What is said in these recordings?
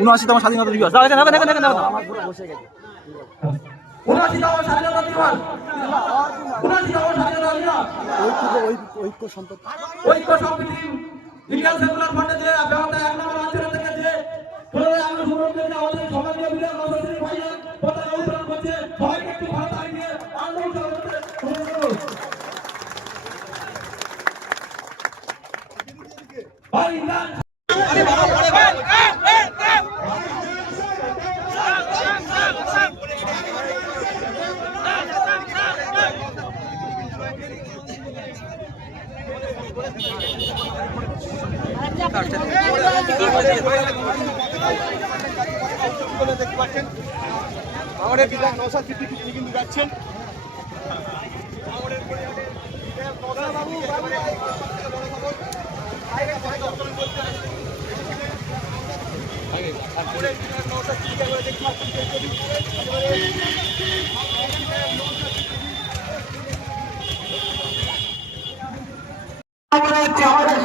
উনআশিতম স্বাধীনতা দিবস। দেখেন দেখেন দেখেন দেখেন উনআশিতম স্বাধীনতা দিবস। উনআশিতম স্বাধীনতা দিবস। ঐক্য সম্পত্তি। ঐক্য সম্পত্তি ইন্ডিয়ান সেকুলার ফান্ডে যে ব্যবস্থা এক নম্বর অঞ্চল আমাদের বিধায়ক নৌসাদ সিদ্দিকী তিনি কিন্তু যাচ্ছেন। আমাদের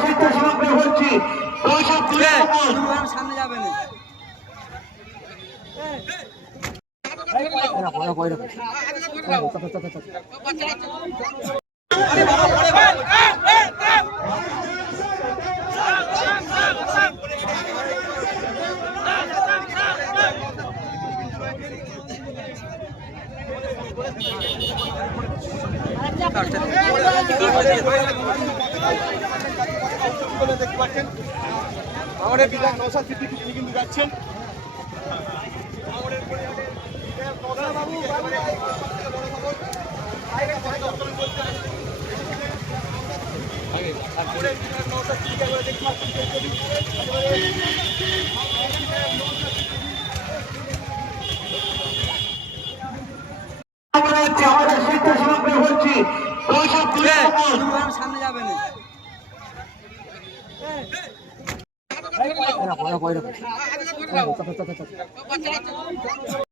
স্বেচ্ছাসেবকরা বলছি ওইসব সামনে যাবেন দেখতে পাচ্ছেন আমাদের বিধায়ক নৌসাদ সিদ্দিকী তিনি কিন্তু যাচ্ছেন আমাদের স্বেচ্ছাসেবকরা বলছি ওইসব সামনে যাবেন